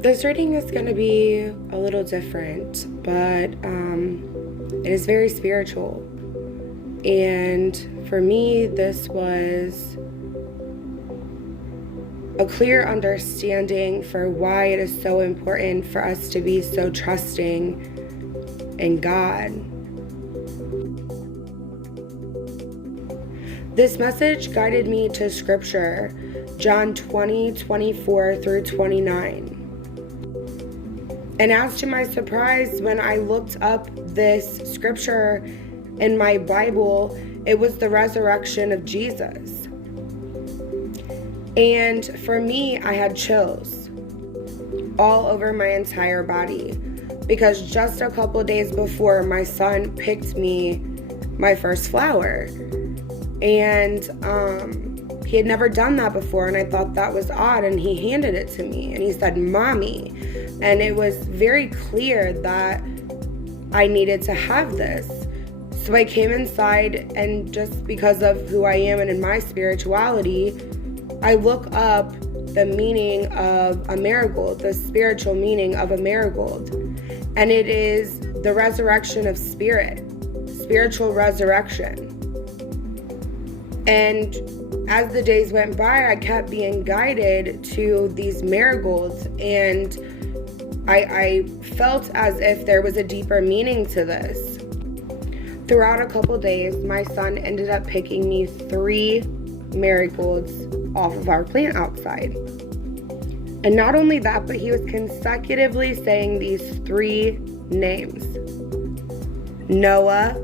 This reading is going to be a little different, but it is very spiritual. And for me, this was a clear understanding for why it is so important for us to be so trusting in God. This message guided me to scripture, John 20:24 through 29. And as to my surprise, when I looked up this scripture in my Bible, it was the resurrection of Jesus. And for me, I had chills all over my entire body because just a couple days before, my son picked me my first flower. And he had never done that before, and I thought that was odd, and he handed it to me, and he said, "Mommy." And it was very clear that I needed to have this. So I came inside, and just because of who I am and in my spirituality, I look up the meaning of a marigold, the spiritual meaning of a marigold. And it is the resurrection of spirit, spiritual resurrection. And as the days went by, I kept being guided to these marigolds, and I felt as if there was a deeper meaning to this. Throughout a couple days, my son ended up picking me 3 marigolds off of our plant outside. And not only that, but he was consecutively saying these 3 names: Noah,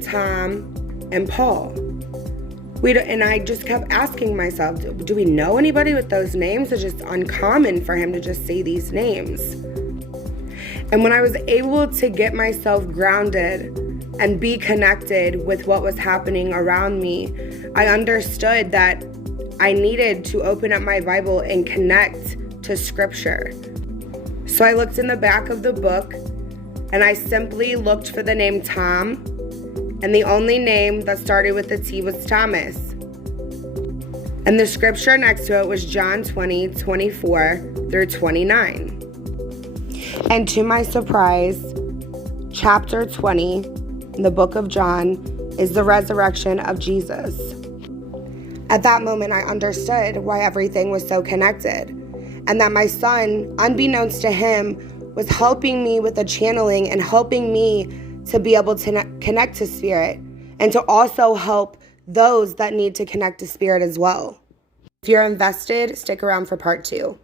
Tom, and Paul. And I just kept asking myself, do we know anybody with those names? It's just uncommon for him to just say these names. And when I was able to get myself grounded and be connected with what was happening around me, I understood that I needed to open up my Bible and connect to scripture. So I looked in the back of the book, and I simply looked for the name Tom, and the only name that started with a T was Thomas. And the scripture next to it was John 20:24 through 29. And to my surprise, chapter 20 in the book of John is the resurrection of Jesus. At that moment, I understood why everything was so connected, and that my son, unbeknownst to him, was helping me with the channeling and helping me to be able to connect to spirit, and to also help those that need to connect to spirit as well. If you're invested, stick around for part 2.